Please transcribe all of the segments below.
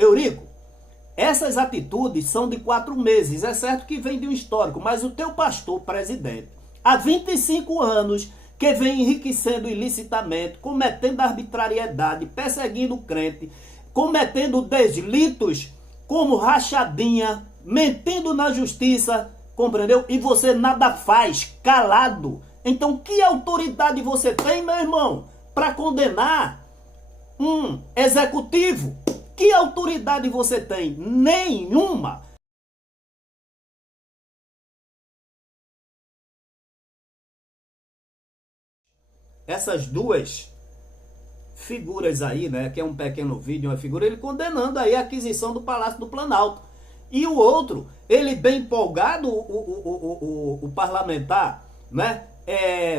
Eurico, essas atitudes são de 4 meses, é certo que vem de um histórico, mas o teu pastor presidente, há 25 anos, que vem enriquecendo ilicitamente, cometendo arbitrariedade, perseguindo o crente, cometendo deslitos como rachadinha, mentindo na justiça, compreendeu? E você nada faz, calado. Então, que autoridade você tem, meu irmão, para condenar um executivo? Que autoridade você tem? Nenhuma. Essas duas figuras aí, né, que é um pequeno vídeo, uma figura, ele condenando aí a aquisição do Palácio do Planalto. E o outro, ele bem empolgado, o parlamentar, né,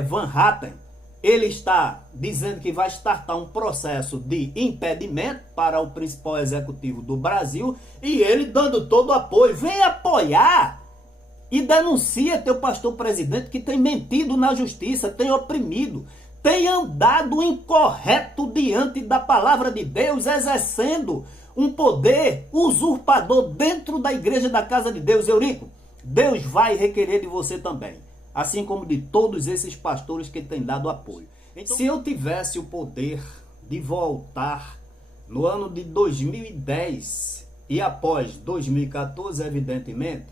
Van Hatten, ele está dizendo que vai startar um processo de impedimento para o principal executivo do Brasil, e ele dando todo o apoio. Vem apoiar e denuncia teu pastor presidente que tem mentido na justiça, tem oprimido, tem andado incorreto diante da palavra de Deus, exercendo um poder usurpador dentro da igreja da casa de Deus. Eurico, Deus vai requerer de você também, assim como de todos esses pastores que têm dado apoio. Então, se eu tivesse o poder de voltar no ano de 2010 e após 2014, evidentemente,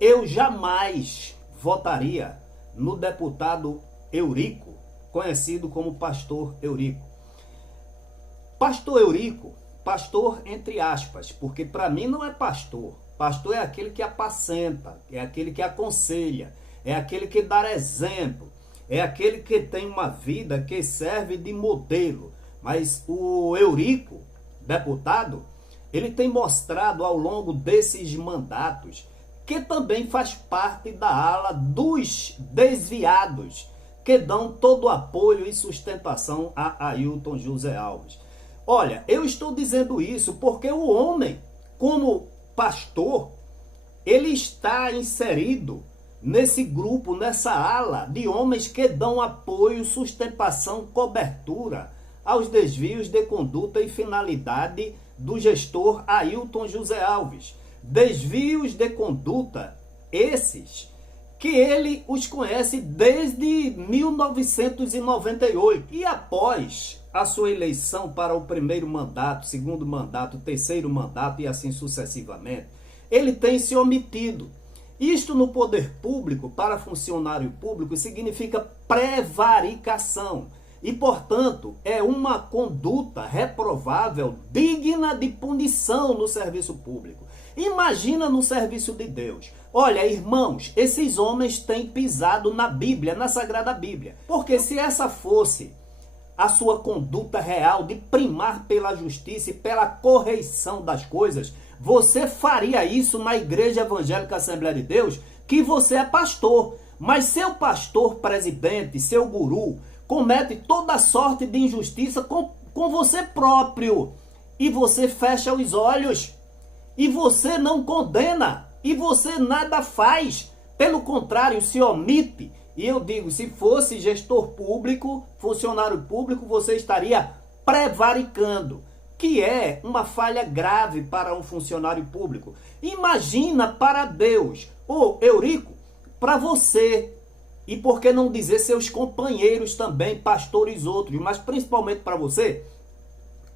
eu jamais votaria no deputado Eurico, conhecido como Pastor Eurico. Pastor Eurico, pastor entre aspas, porque para mim não é pastor. Pastor é aquele que apacenta, é aquele que aconselha, é aquele que dá exemplo, é aquele que tem uma vida que serve de modelo. Mas o Eurico, deputado, ele tem mostrado ao longo desses mandatos que também faz parte da ala dos desviados, que dão todo o apoio e sustentação a Ailton José Alves. Olha, eu estou dizendo isso porque o homem, como pastor, ele está inserido nesse grupo, nessa ala de homens que dão apoio, sustentação, cobertura aos desvios de conduta e finalidade do gestor Ailton José Alves. Desvios de conduta esses que ele os conhece desde 1998. E após a sua eleição para o primeiro mandato, segundo mandato, terceiro mandato e assim sucessivamente, ele tem se omitido. Isto no poder público, para funcionário público, significa prevaricação. E, portanto, é uma conduta reprovável, digna de punição no serviço público. Imagina no serviço de Deus. Olha, irmãos, esses homens têm pisado na Bíblia, na Sagrada Bíblia. Porque se essa fosse a sua conduta real de primar pela justiça e pela correção das coisas, você faria isso na Igreja Evangélica Assembleia de Deus, que você é pastor. Mas seu pastor presidente, seu guru, comete toda sorte de injustiça com você próprio. E você fecha os olhos. E você não condena. E você nada faz. Pelo contrário, se omite. E eu digo, se fosse gestor público, funcionário público, você estaria prevaricando, que é uma falha grave para um funcionário público. Imagina para Deus, ô Eurico, para você, e por que não dizer seus companheiros também, pastores outros, mas principalmente para você,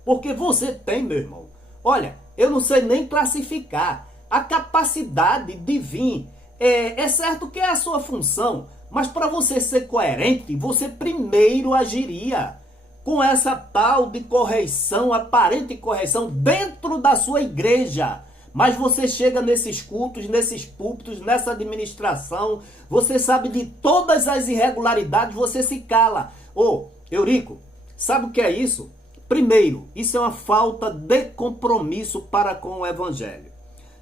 porque você tem, meu irmão, olha, eu não sei nem classificar a capacidade de vir. É certo que é a sua função, mas para você ser coerente, você primeiro agiria com essa tal de correção, aparente correção, dentro da sua igreja. Mas você chega nesses cultos, nesses púlpitos, nessa administração, você sabe de todas as irregularidades, você se cala. Ô, Eurico, sabe o que é isso? Primeiro, isso é uma falta de compromisso para com o evangelho.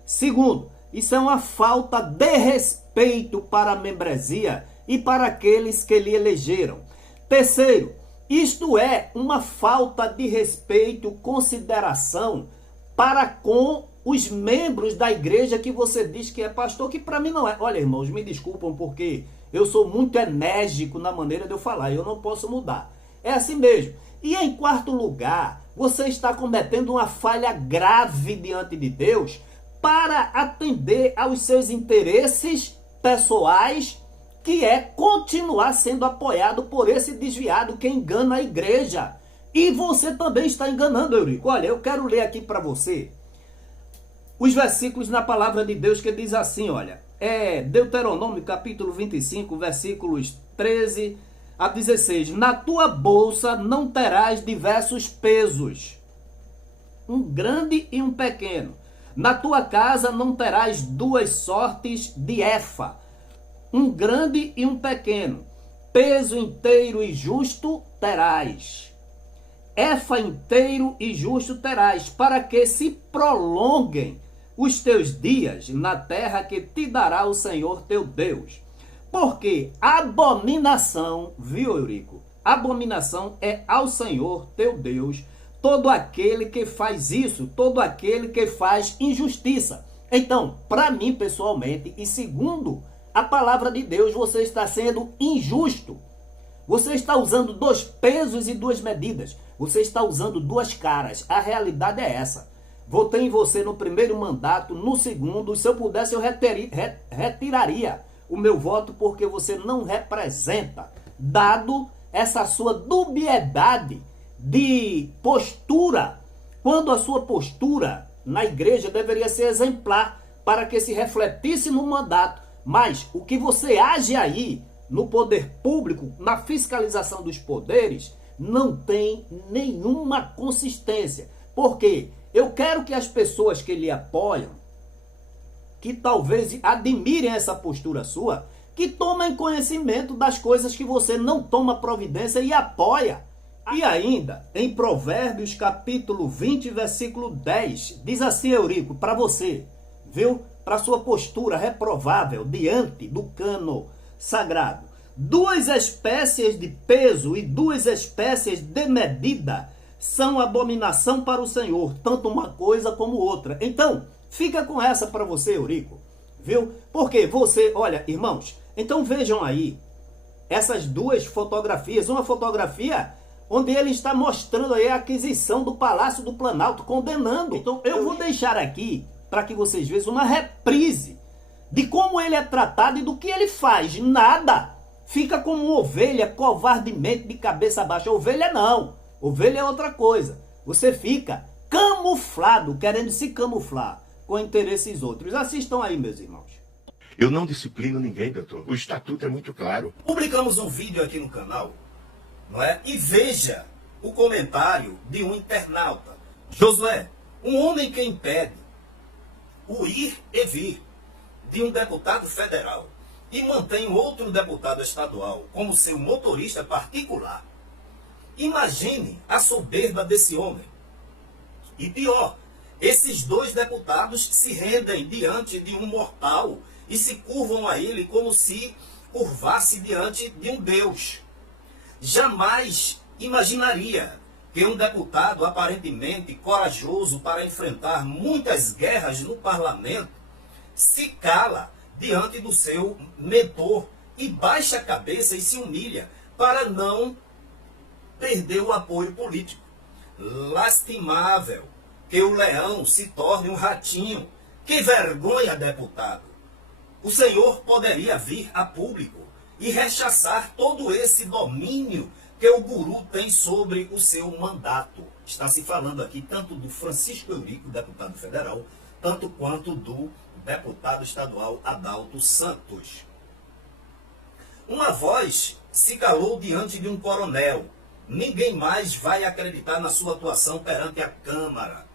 Segundo, isso é uma falta de respeito para a membresia e para aqueles que lhe elegeram. Terceiro, isto é uma falta de respeito, consideração para com os membros da igreja que você diz que é pastor, que para mim não é. Olha, irmãos, me desculpam porque eu sou muito enérgico na maneira de eu falar, eu não posso mudar. É assim mesmo. E em quarto lugar, você está cometendo uma falha grave diante de Deus para atender aos seus interesses pessoais, que é continuar sendo apoiado por esse desviado que engana a igreja. E você também está enganando, Eurico. Olha, eu quero ler aqui para você os versículos na palavra de Deus que diz assim, olha, Deuteronômio capítulo 25, versículos 13 a 16. Na tua bolsa não terás diversos pesos, um grande e um pequeno. Na tua casa não terás duas sortes de efa, um grande e um pequeno. Peso inteiro e justo terás. Efa inteiro e justo terás, para que se prolonguem os teus dias na terra que te dará o Senhor teu Deus. Porque abominação, viu, Eurico? Abominação é ao Senhor teu Deus todo aquele que faz isso, todo aquele que faz injustiça. Então, para mim pessoalmente, e segundo a palavra de Deus, você está sendo injusto. Você está usando 2 pesos e 2 medidas. Você está usando 2 caras. A realidade é essa. Votei em você no primeiro mandato, no segundo. Se eu pudesse, eu retiraria o meu voto, porque você não representa, dado essa sua dubiedade de postura, quando a sua postura na igreja deveria ser exemplar, para que se refletisse no mandato. Mas o que você age aí no poder público, na fiscalização dos poderes, não tem nenhuma consistência. Porque eu quero que as pessoas que lhe apoiam, que talvez admirem essa postura sua, que tomem conhecimento das coisas que você não toma providência e apoia. E ainda, em Provérbios capítulo 20, versículo 10, diz assim, Eurico, para você, viu? Para sua postura reprovável diante do cano sagrado. 2 espécies de peso e 2 espécies de medida são abominação para o Senhor, tanto uma coisa como outra. Então, fica com essa para você, Eurico, viu? Porque você, olha, irmãos, então vejam aí essas 2 fotografias. Uma fotografia onde ele está mostrando aí a aquisição do Palácio do Planalto, condenando. Então, eu vou deixar aqui para que vocês vejam uma reprise de como ele é tratado e do que ele faz. Nada. Fica como uma ovelha covardemente de cabeça baixa. Ovelha não. Ovelha é outra coisa. Você fica camuflado, querendo se camuflar com interesses outros. Assistam aí, meus irmãos. Eu não disciplino ninguém, doutor. O estatuto é muito claro. Publicamos um vídeo aqui no canal, não é? E veja o comentário de um internauta. Josué, um homem que impede o ir e vir de um deputado federal e mantém outro deputado estadual como seu motorista particular. Imagine a soberba desse homem. E pior, esses 2 deputados se rendem diante de um mortal e se curvam a ele como se curvasse diante de um Deus. Jamais imaginaria que um deputado aparentemente corajoso para enfrentar muitas guerras no parlamento se cala diante do seu mentor e baixa a cabeça e se humilha para não perder o apoio político. Lastimável que o leão se torne um ratinho. Que vergonha, deputado! O senhor poderia vir a público e rechaçar todo esse domínio que o guru tem sobre o seu mandato. Está se falando aqui tanto do Francisco Eurico, deputado federal, tanto quanto do deputado estadual Adalto Santos. Uma voz se calou diante de um coronel. Ninguém mais vai acreditar na sua atuação perante a Câmara.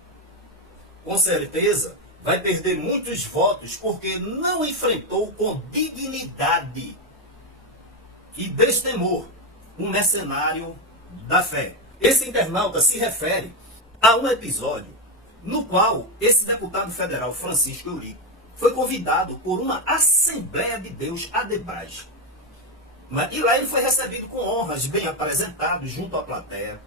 Com certeza, vai perder muitos votos porque não enfrentou com dignidade e destemor um mercenário da fé. Esse internauta se refere a um episódio no qual esse deputado federal, Francisco Eurico, foi convidado por uma Assembleia de Deus Adebras. E lá ele foi recebido com honras, bem apresentado junto à plateia.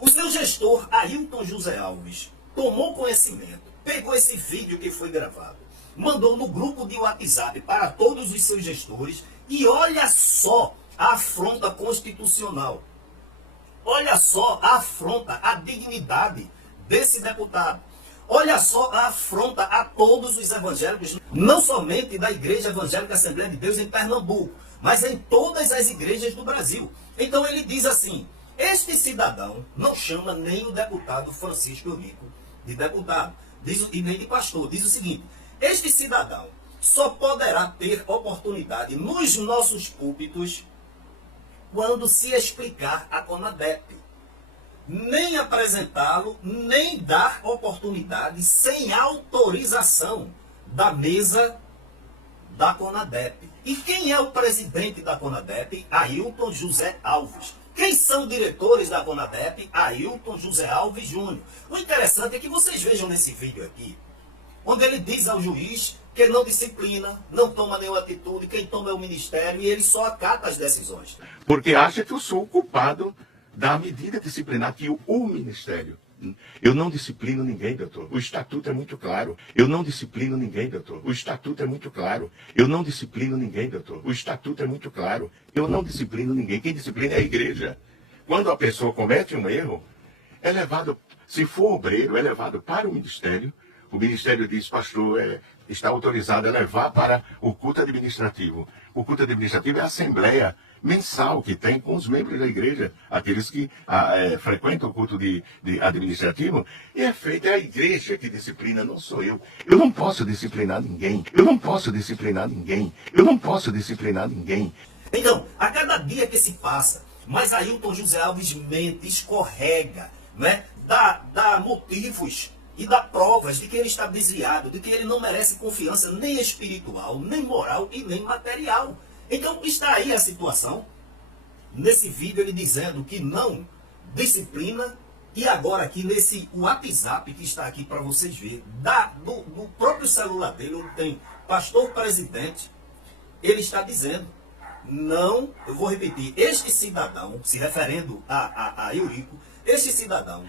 O seu gestor, Ailton José Alves, tomou conhecimento, pegou esse vídeo que foi gravado, mandou no grupo de WhatsApp para todos os seus gestores e olha só a afronta constitucional. Olha só a afronta à dignidade desse deputado. Olha só a afronta a todos os evangélicos, não somente da Igreja Evangélica Assembleia de Deus em Pernambuco, mas em todas as igrejas do Brasil. Então ele diz assim, este cidadão não chama nem o deputado Francisco Eurico de deputado, e nem de pastor. Diz o seguinte, este cidadão só poderá ter oportunidade nos nossos púlpitos quando se explicar a CONADEP. Nem apresentá-lo, nem dar oportunidade sem autorização da mesa da CONADEP. E quem é o presidente da CONADEP? Ailton José Alves. Quem são diretores da CONADEP? Ailton José Alves Júnior. O interessante é que vocês vejam nesse vídeo aqui, onde ele diz ao juiz que não disciplina, não toma nenhuma atitude, quem toma é o ministério e ele só acata as decisões. Porque acha que eu sou o culpado da medida disciplinar que o Ministério. Eu não disciplino ninguém, doutor. O estatuto é muito claro. Eu não disciplino ninguém, doutor. O estatuto é muito claro. Eu não disciplino ninguém, doutor. O estatuto é muito claro. Eu não disciplino ninguém. Quem disciplina é a igreja. Quando a pessoa comete um erro, é levado, se for obreiro, é levado para o ministério. O ministério diz, pastor, está autorizado a levar para o culto administrativo. O culto administrativo é a assembleia mensal que tem com os membros da igreja, aqueles que frequentam o culto de administrativo, e é feita, é a igreja que disciplina, não sou eu. Eu não posso disciplinar ninguém. Eu não posso disciplinar ninguém. Eu não posso disciplinar ninguém. Então, a cada dia que se passa, mas Ailton José Alves mente, escorrega, né? dá motivos e dá provas de que ele está desviado, de que ele não merece confiança nem espiritual, nem moral e nem material. Então está aí a situação, nesse vídeo ele dizendo que não disciplina, e agora aqui nesse WhatsApp que está aqui para vocês verem, do próprio celular dele, onde tem pastor presidente, ele está dizendo, não, eu vou repetir, este cidadão, se referendo a Eurico, este cidadão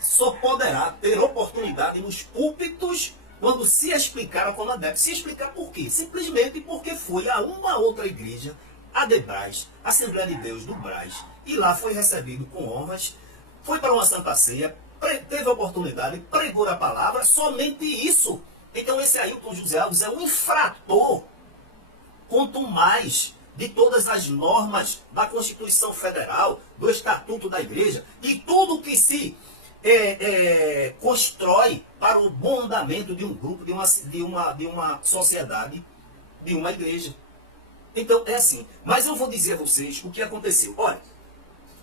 só poderá ter oportunidade nos púlpitos quando se explicar a CONADEP. Se explicar por quê? Simplesmente porque foi a uma outra igreja, a DEBRAS, Assembleia de Deus do Brás, e lá foi recebido com honras, foi para uma Santa Ceia, teve a oportunidade, pregou a palavra, somente isso. Então esse Ailton José Alves é um infrator, quanto mais de todas as normas da Constituição Federal, do Estatuto da Igreja, e tudo que se constrói para o bom andamento de um grupo, de uma sociedade, de uma igreja. Então é assim. Mas eu vou dizer a vocês o que aconteceu. Olha,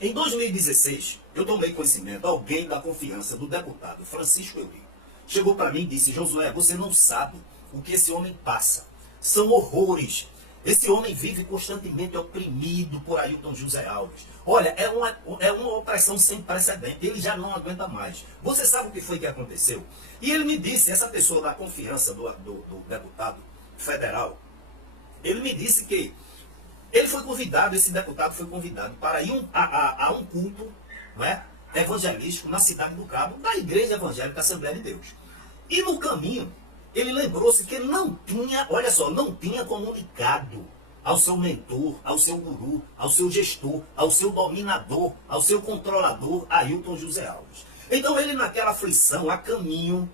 em 2016, eu tomei conhecimento, alguém da confiança do deputado Francisco Eurico chegou para mim e disse, Josué, você não sabe o que esse homem passa. São horrores. Esse homem vive constantemente oprimido por Ailton José Alves. Olha, é uma opressão sem precedente. Ele já não aguenta mais. Você sabe o que foi que aconteceu? E ele me disse, essa pessoa da confiança do deputado federal, ele me disse que ele foi convidado, esse deputado foi convidado para ir a um culto, não é, evangelístico na cidade do Cabo, da Igreja Evangélica Assembleia de Deus. E no caminho, ele lembrou-se que não tinha, olha só, não tinha comunicado ao seu mentor, ao seu guru, ao seu gestor, ao seu dominador, ao seu controlador, Ailton José Alves. Então ele, naquela aflição, a caminho,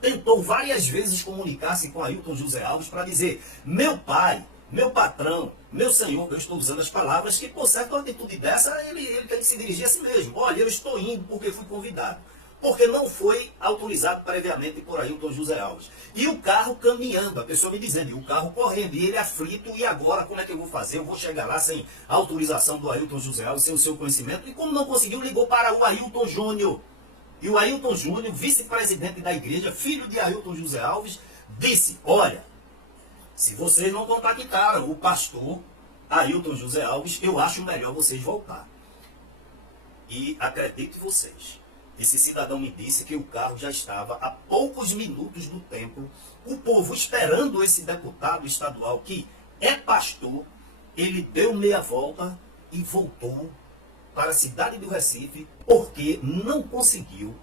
tentou várias vezes comunicar-se com Ailton José Alves para dizer, meu pai, meu patrão, meu senhor, eu estou usando as palavras que, por certa atitude dessa, ele tem que se dirigir a si mesmo. Olha, eu estou indo porque fui convidado. Porque não foi autorizado previamente por Ailton José Alves. E o carro caminhando, a pessoa me dizendo, e o carro correndo, e ele aflito, e agora como é que eu vou fazer? Eu vou chegar lá sem autorização do Ailton José Alves, sem o seu conhecimento. E como não conseguiu, ligou para o Ailton Júnior. E o Ailton Júnior, vice-presidente da igreja, filho de Ailton José Alves, disse, olha, se vocês não contactaram o pastor Ailton José Alves, eu acho melhor vocês voltar. E acredite vocês, esse cidadão me disse que o carro já estava a poucos minutos do tempo, o povo esperando esse deputado estadual que é pastor, ele deu meia volta e voltou para a cidade do Recife, porque não conseguiu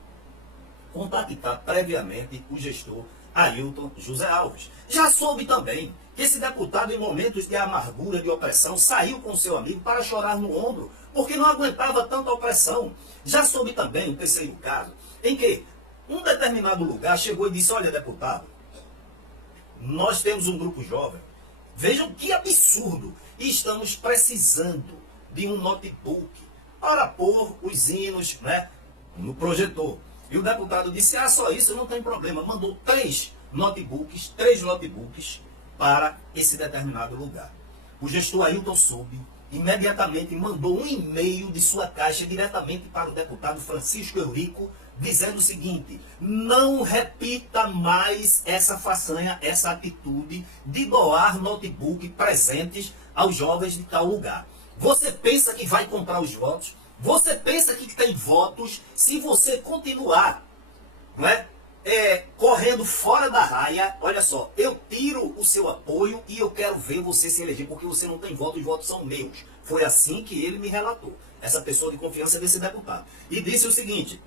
contactar previamente o gestor Ailton José Alves. Já soube também que esse deputado, em momentos de amargura, de opressão, saiu com seu amigo para chorar no ombro, porque não aguentava tanta opressão. Já soube também o terceiro caso, em que um determinado lugar chegou e disse: olha, deputado, nós temos um grupo jovem, vejam que absurdo, e estamos precisando de um notebook para pôr os hinos, né, no projetor. E o deputado disse: ah, só isso, não tem problema. Mandou três notebooks para esse determinado lugar. O gestor Ailton soube, imediatamente mandou um e-mail de sua caixa diretamente para o deputado Francisco Eurico, dizendo o seguinte: não repita mais essa façanha, essa atitude de doar notebook presentes aos jovens de tal lugar. Você pensa que vai comprar os votos? Você pensa que tem votos se você continuar, não é? Correndo fora da raia? Olha só, eu tiro o seu apoio e eu quero ver você se eleger, porque você não tem voto, os votos são meus. Foi assim que ele me relatou, essa pessoa de confiança desse deputado. E disse o seguinte: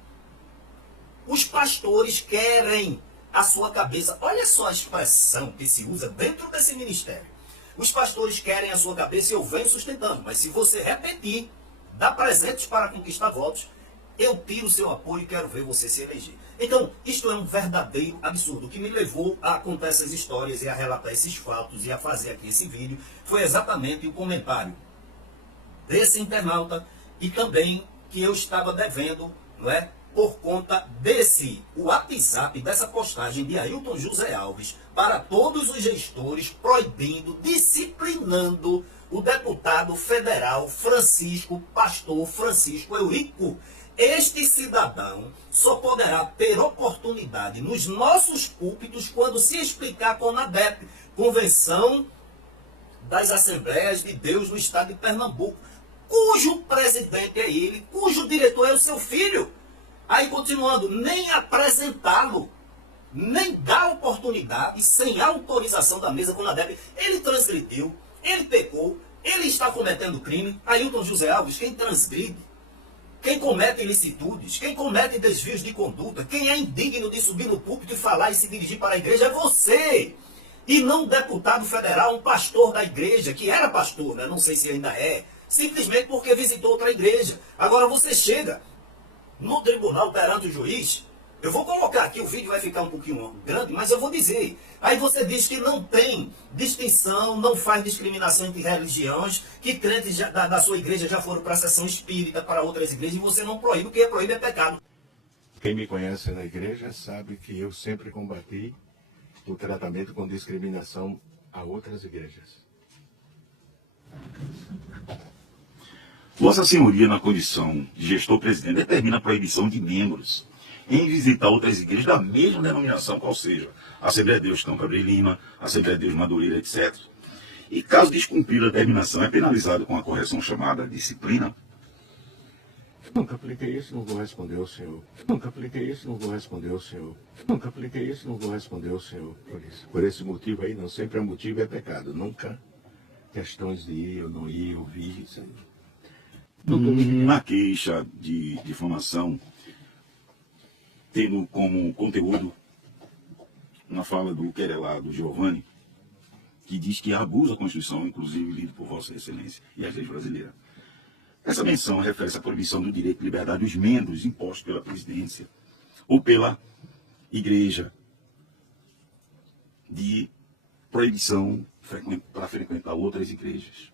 os pastores querem a sua cabeça. Olha só a expressão que se usa dentro desse ministério. Os pastores querem a sua cabeça e eu venho sustentando, mas se você repetir, dar presentes para conquistar votos, eu tiro o seu apoio e quero ver você se eleger. Então, isto é um verdadeiro absurdo. O que me levou a contar essas histórias e a relatar esses fatos e a fazer aqui esse vídeo foi exatamente o comentário desse internauta, e também que eu estava devendo, não é, por conta desse WhatsApp, dessa postagem de Ailton José Alves para todos os gestores, proibindo, disciplinando o deputado federal pastor Francisco Eurico. Este cidadão só poderá ter oportunidade nos nossos púlpitos quando se explicar com a CONADEP, Convenção das Assembleias de Deus no Estado de Pernambuco, cujo presidente é ele, cujo diretor é o seu filho. Aí, continuando, nem apresentá-lo, nem dar oportunidade, sem autorização da mesa CONADEP. Ele transgrediu, ele pecou, ele está cometendo crime. Ailton José Alves, quem transgride, quem comete ilicitudes, quem comete desvios de conduta, quem é indigno de subir no púlpito e falar e se dirigir para a igreja é você. E não um deputado federal, um pastor da igreja, que era pastor, né? Não sei se ainda é, simplesmente porque visitou outra igreja. Agora você chega no tribunal perante o juiz, eu vou colocar aqui, o vídeo vai ficar um pouquinho grande, mas eu vou dizer. Aí você diz que não tem distinção, não faz discriminação entre religiões, que crentes da sua igreja já foram para a sessão espírita, para outras igrejas, e você não proíbe, o que é proíbe é pecado. Quem me conhece na igreja sabe que eu sempre combati o tratamento com discriminação a outras igrejas. Vossa Senhoria, na condição de gestor-presidente, determina a proibição de membros em visitar outras igrejas da mesma denominação, qual seja a Assembleia de Deus Campo Abreu Lima, a Assembleia de Deus Madureira, etc. E caso descumprir a determinação, é penalizado com a correção chamada disciplina. Nunca apliquei isso, não vou responder ao senhor. Nunca apliquei isso, não vou responder ao senhor. Nunca apliquei isso, não vou responder ao senhor. Por esse motivo aí, não sempre é motivo, é pecado. Nunca questões de ir ou não ir, ouvir, isso aí. Na queixa de difamação, tendo como conteúdo uma fala do querelado Giovanni, que diz que abusa a Constituição, inclusive lido por Vossa Excelência e as leis brasileiras. Essa menção refere-se à proibição do direito de liberdade dos membros impostos pela presidência ou pela igreja, de proibição para frequentar outras igrejas.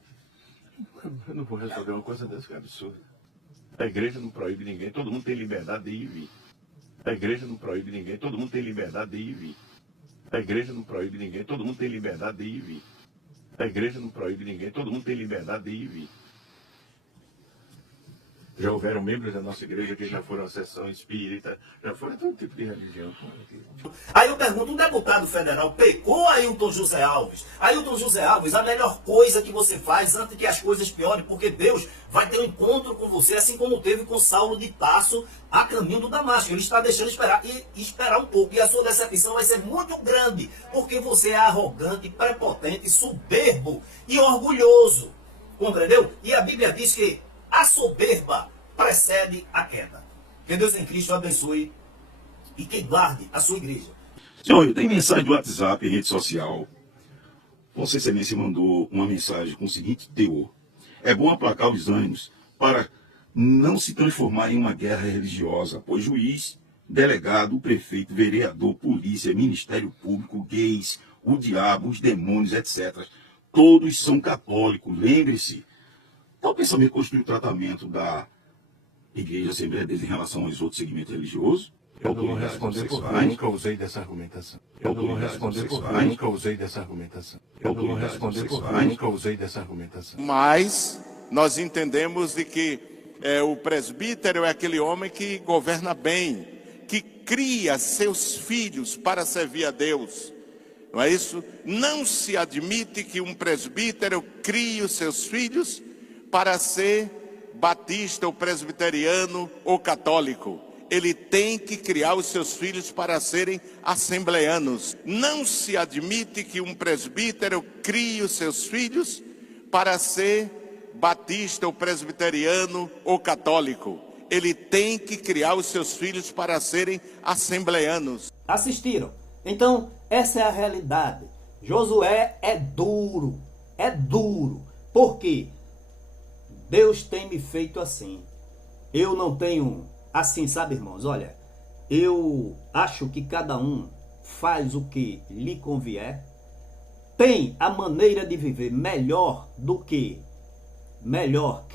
Eu não vou resolver uma coisa dessa que é absurda. A igreja não proíbe ninguém, todo mundo tem liberdade de ir e vir. A igreja não proíbe ninguém, todo mundo tem liberdade de ir e vir. A igreja não proíbe ninguém, todo mundo tem liberdade de ir e vir. A igreja não proíbe ninguém, todo mundo tem liberdade de ir e vir. Já houveram membros da nossa igreja que já foram à sessão espírita, já foram todo tipo de religião. Aí eu pergunto, um deputado federal pecou, Ailton José Alves? Ailton José Alves, a melhor coisa que você faz antes que as coisas piorem, porque Deus vai ter um encontro com você, assim como teve com Saulo de Tarso a caminho do Damasco. Ele está deixando esperar e esperar um pouco. E a sua decepção vai ser muito grande, porque você é arrogante, prepotente, soberbo e orgulhoso. Compreendeu? E a Bíblia diz que a soberba precede a queda. Que Deus em Cristo abençoe e que guarde a sua igreja. Senhor, tem mensagem do WhatsApp e rede social. Vossa Excelência mandou uma mensagem com o seguinte teor: é bom aplacar os ânimos para não se transformar em uma guerra religiosa, pois juiz, delegado, prefeito, vereador, polícia, ministério público, gays, o diabo, os demônios, etc. Todos são católicos, lembre-se. Tal pensamento constitui o tratamento da Igreja Assembleia de Deus em relação aos outros segmentos religiosos? Eu não vou responder porque eu nunca usei dessa argumentação. Eu não vou responder porque eu nunca usei dessa argumentação. Eu não vou responder porque eu nunca usei dessa argumentação. Mas nós entendemos de que o presbítero é aquele homem que governa bem, que cria seus filhos para servir a Deus. Não é isso? Não se admite que um presbítero crie os seus filhos para ser batista ou presbiteriano ou católico. Ele tem que criar os seus filhos para serem assembleanos. Não se admite que um presbítero crie os seus filhos para ser batista ou presbiteriano ou católico. Ele tem que criar os seus filhos para serem assembleanos. Assistiram? Então, essa é a realidade. Josué é duro. É duro. Por quê? Deus tem me feito assim. Eu não tenho... Assim, sabe, irmãos? Olha, eu acho que cada um faz o que lhe convier. Tem a maneira de viver melhor que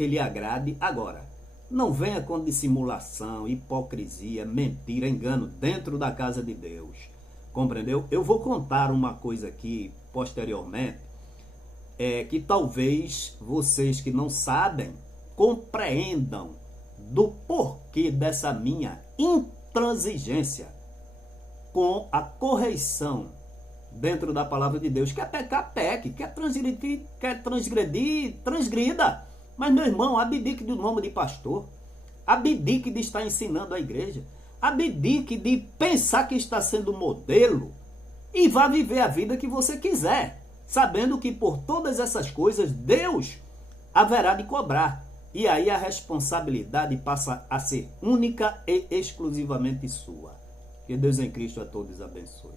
lhe agrade. Agora, não venha com dissimulação, hipocrisia, mentira, engano dentro da casa de Deus. Compreendeu? Eu vou contar uma coisa aqui posteriormente, que talvez vocês que não sabem compreendam do porquê dessa minha intransigência com a correição dentro da palavra de Deus. Quer pecar, peque. Quer transgredir, transgrida. Mas, meu irmão, abdique do nome de pastor. Abdique de estar ensinando a igreja. Abdique de pensar que está sendo modelo. E vá viver a vida que você quiser, sabendo que por todas essas coisas Deus haverá de cobrar. E aí a responsabilidade passa a ser única e exclusivamente sua. Que Deus em Cristo a todos abençoe.